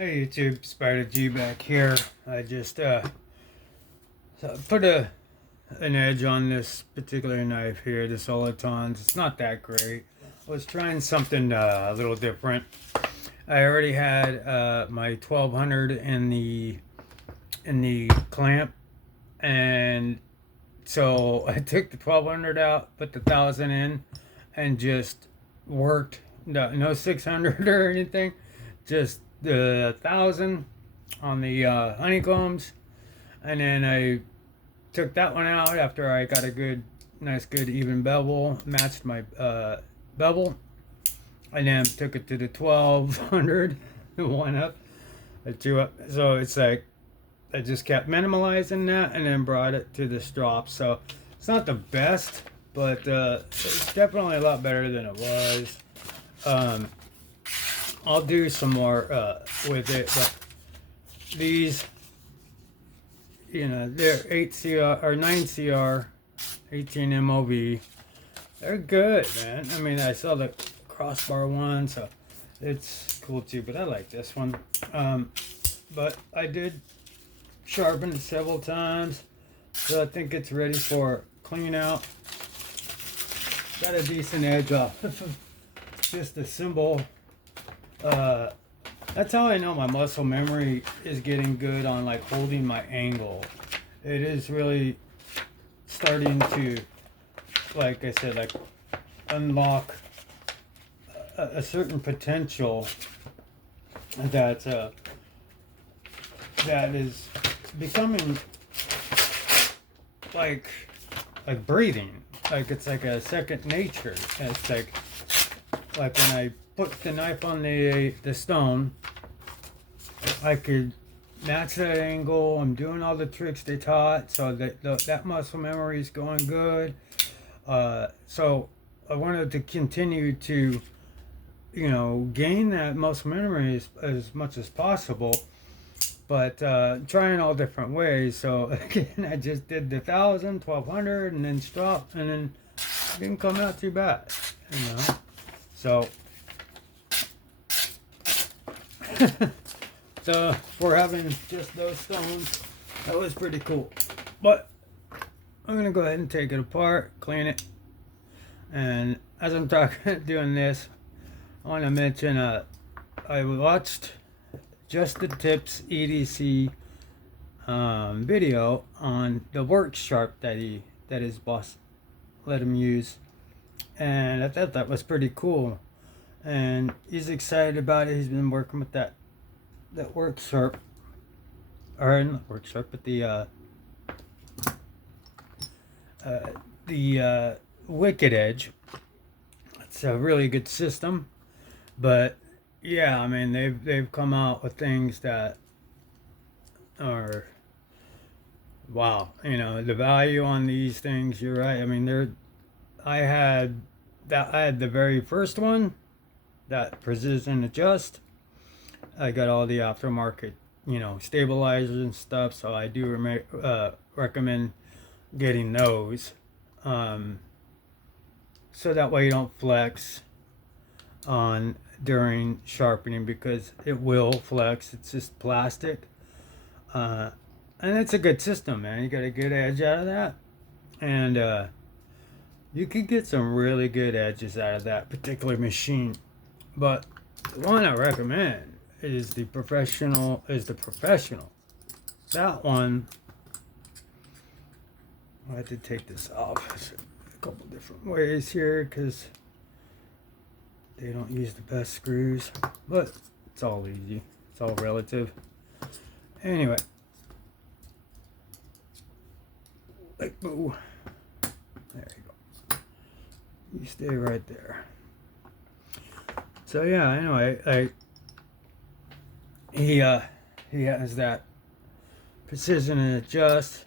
Hey YouTube, Spider G back here. I just put an edge on this particular knife here, this Olitans. It's not that great. I was trying something a little different. I already had my 1200 in the clamp, and so I took the 1200 out, put the 1000 in, and just worked. No 600 or anything, just the 1000 on the honeycombs, and then I took that one out after I got a nice good even bevel, matched my bevel, and then took it to the 1200, one up, a two up. So it's like I just kept minimalizing that, and then brought it to the strop. So it's not the best, but it's definitely a lot better than it was. I'll do some more with it, but these, they're 8CR or 9CR, 18 MOV. They're good, man. I mean, I saw the crossbar one, so it's cool too, but I like this one. But I did sharpen it several times, so I think it's ready for clean out. Got a decent edge off. Just a symbol. That's how I know my muscle memory is getting good on like holding my angle. It is really starting to, like I said, like unlock a certain potential that that is becoming like breathing. Like it's like a second nature. It's like when I put the knife on the stone, I could match that angle. I'm doing all the tricks they taught, so that muscle memory is going good. So I wanted to continue to, gain that muscle memory as much as possible, but trying all different ways. So again, I just did the 1000, 1200, and then strop, and then it didn't come out too bad, So, so for having just those stones, that was pretty cool. But I'm gonna go ahead and take it apart, clean it, and as I'm doing this, I want to mention I watched Just the Tips EDC video on the work sharp that his boss let him use. And I thought that was pretty cool, and he's excited about it. He's been working with that work sharp, or not work sharp, but the Wicked Edge. It's a really good system, but yeah, I mean they've come out with things that are wow. The value on these things. You're right. I mean I had the very first one, that precision adjust. I got all the aftermarket, stabilizers and stuff. So I do recommend getting those, so that way you don't flex on during sharpening, because it will flex. It's just plastic, and it's a good system, man. You got a good edge out of that, and you could get some really good edges out of that particular machine. But the one I recommend is the professional. That one, I had to take this off a couple different ways here because they don't use the best screws, but it's all easy. It's all relative. Anyway, like boo. There you go. You stay right there. So yeah, anyway, he has that precision and adjust.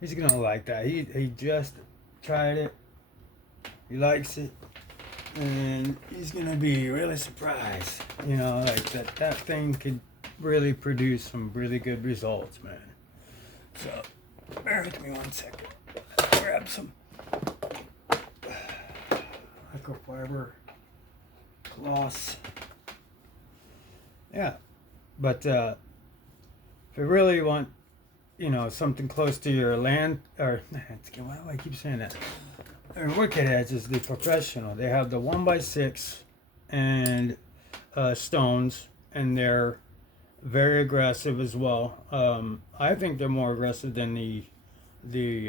He's gonna like that. He just tried it. He likes it, and he's gonna be really surprised. Like that thing could really produce some really good results, man. So bear with me 1 second. Grab some microfiber cloths. Yeah, But if you really want, something close to your land, or why do I keep saying that? Wicked Edge is the professional. They have the 1x6 and stones, and they're very aggressive as well. I think they're more aggressive than the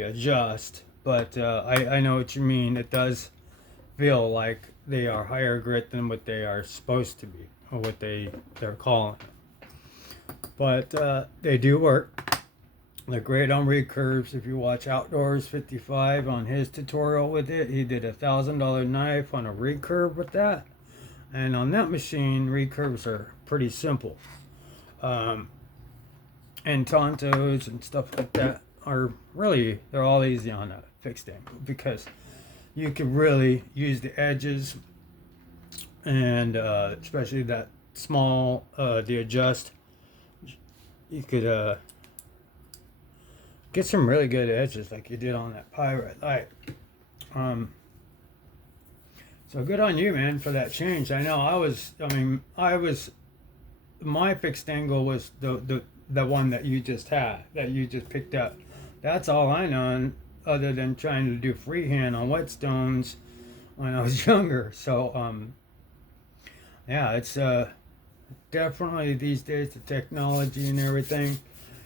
Adjust, but I know what you mean. It does feel like they are higher grit than what they are supposed to be, or what they're calling. But they do work. They're great on recurves. If you watch Outdoors 55 on his tutorial with it, he did $1,000 knife on a recurve with that. And on that machine, recurves are pretty simple. And tontos and stuff like that are really, they're all easy on a fixed angle, because you can really use the edges, and especially that small, the Adjust, you could get some really good edges like you did on that Pirate Light. So good on you, man, for that change. I know my fixed angle was the one that you just had, that you just picked up. That's all I know, other than trying to do freehand on whetstones when I was younger. So yeah, it's definitely these days, the technology and everything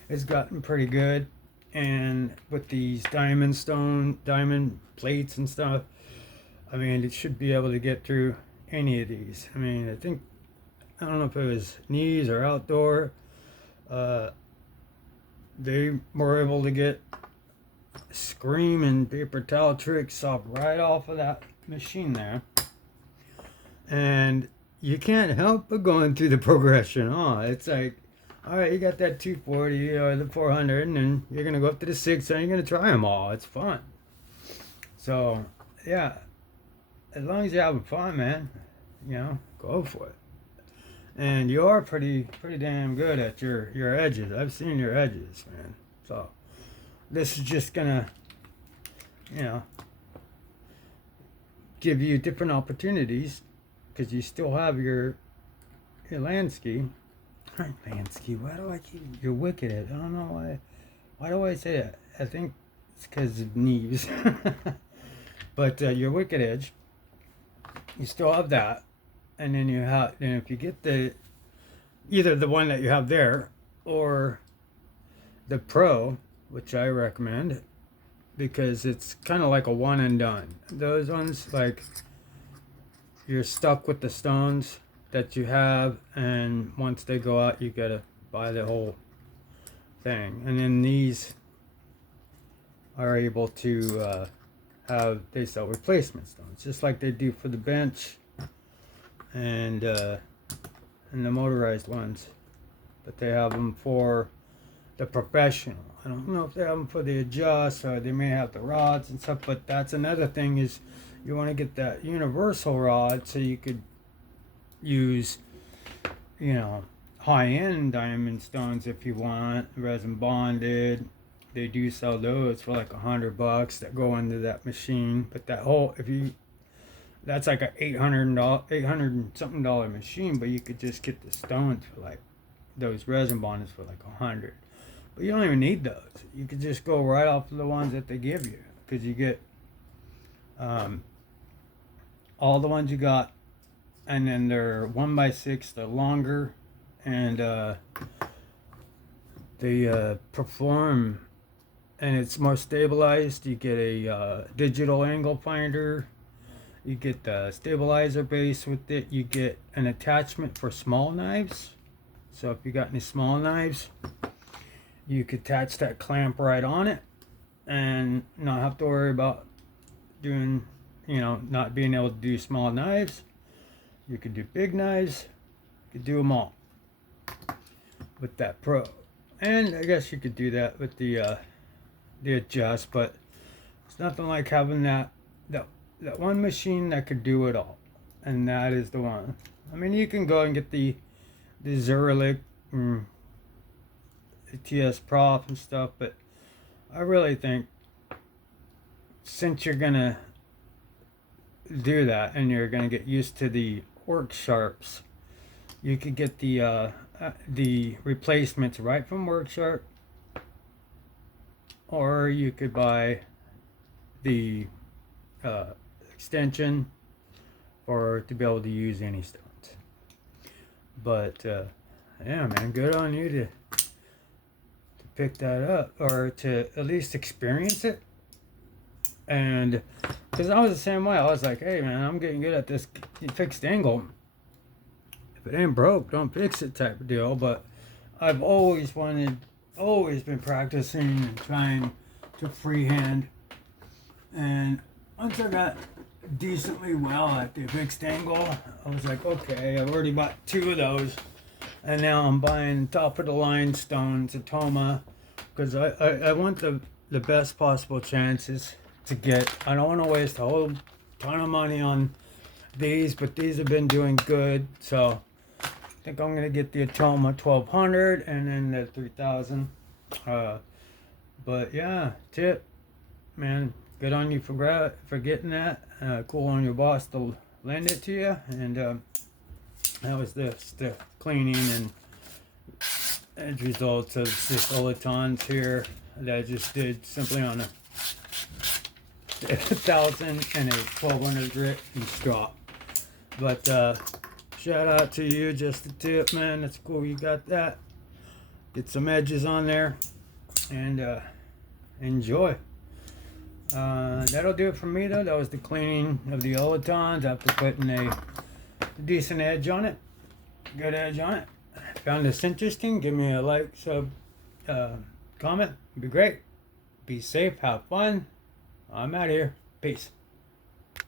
has gotten pretty good. And with these diamond plates and stuff, I mean, it should be able to get through any of these. I mean, I don't know if it was knees or outdoor, they were able to get Scream and paper towel tricks off right off of that machine there. And you can't help but going through the progression. It's like, all right, you got that 240 or the 400, and then you're going to go up to the 6, and you're going to try them all. It's fun. So, yeah, as long as you're having fun, man, go for it. And you are pretty damn good at your edges. I've seen your edges, man. So, this is just going to, give you different opportunities, because you still have your land ski. Land ski. Why do I keep you're wicked? I don't know why. Why do I say that? I think it's because of knees. But your Wicked Edge, you still have that, and then if you get either the one that you have there or the Pro, which I recommend, because it's kind of like a one and done. Those ones, like, you're stuck with the stones that you have, and once they go out, you gotta buy the whole thing. And then these are able to they sell replacement stones, just like they do for the bench and the motorized ones, but they have them for the professional. I don't know if they have them for the Adjust, or they may have the rods and stuff, but that's another thing, is you want to get that universal rod so you could use, high-end diamond stones if you want, resin bonded. They do sell those for like $100 that go into that machine. But that's like a $800 something dollar machine, but you could just get the stones for like, those resin bonded for like $100. But you don't even need those. You could just go right off of the ones that they give you, because you get all the ones you got, and then they're 1x6, they're longer, and they perform, and it's more stabilized. You get a digital angle finder, you get the stabilizer base with it, you get an attachment for small knives. So if you got any small knives, you could attach that clamp right on it and not have to worry about doing, not being able to do small knives. You could do big knives, you could do them all with that Pro. And I guess you could do that with the Adjust, but it's nothing like having that one machine that could do it all, and that is the one. I mean, you can go and get the Zurich, the TS Prof and stuff, but I really think, since you're gonna do that and you're gonna get used to the work sharps, you could get the the replacements right from Worksharp, or you could buy the extension or to be able to use any stones. But yeah, man, good on you to pick that up, or to at least experience it. And because I was the same way, I was like, hey man, I'm getting good at this fixed angle. If it ain't broke, don't fix it type of deal. But I've always been practicing and trying to freehand. And once I got decently well at the fixed angle, I was like, okay, I've already bought 2 of those. And now I'm buying top of the line stones, Atoma, because I want the best possible chances to get. I don't want to waste a whole ton of money on these, but these have been doing good. So I think I'm going to get the Atoma 1200 and then the 3000. But yeah, tip, man, good on you for getting that. Cool on your boss to lend it to you. And that was the cleaning and end results of this Olitans here that I just did simply on a 1000 and a 1200 grit each drop. But shout out to you, just a tip, man. That's cool you got that. Get some edges on there and enjoy. That'll do it for me though. That was the cleaning of the Olitans after putting a decent edge on it. Good edge on it. Found this interesting. Give me a like, sub, comment. It'd be great. Be safe. Have fun. I'm out of here. Peace.